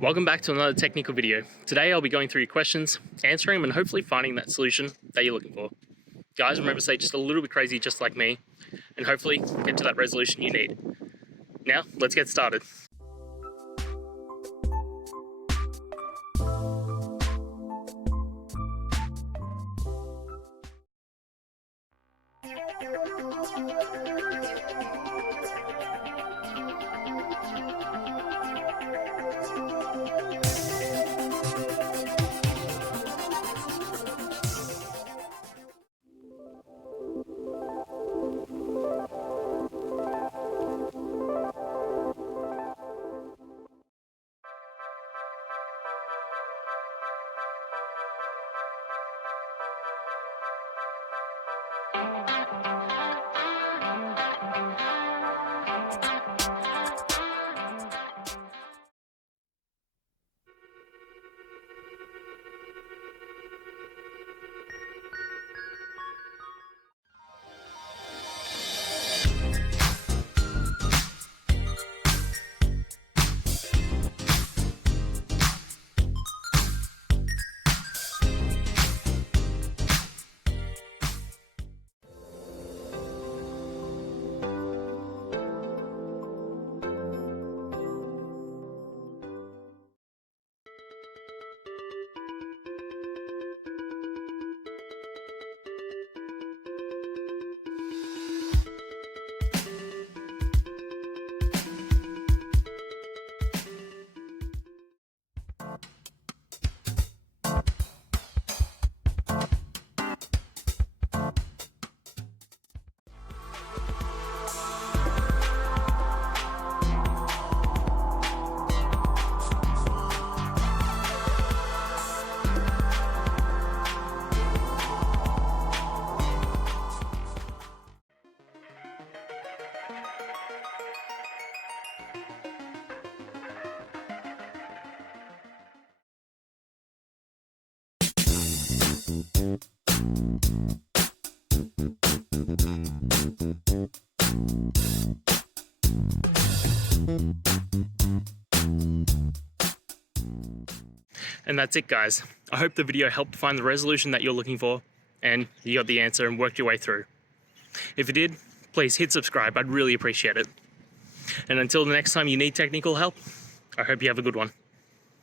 Welcome back to another technical video. Today I'll be going through your questions, answering them and hopefully finding that solution that you're looking for. Guys, remember to stay just a little bit crazy just like me and hopefully get to that resolution you need. Now, let's get started. And that's it, guys. I hope the video helped find the resolution that you're looking for and you got the answer and worked your way through. If it did, please hit subscribe. I'd really appreciate it. And until the next time you need technical help, I hope you have a good one.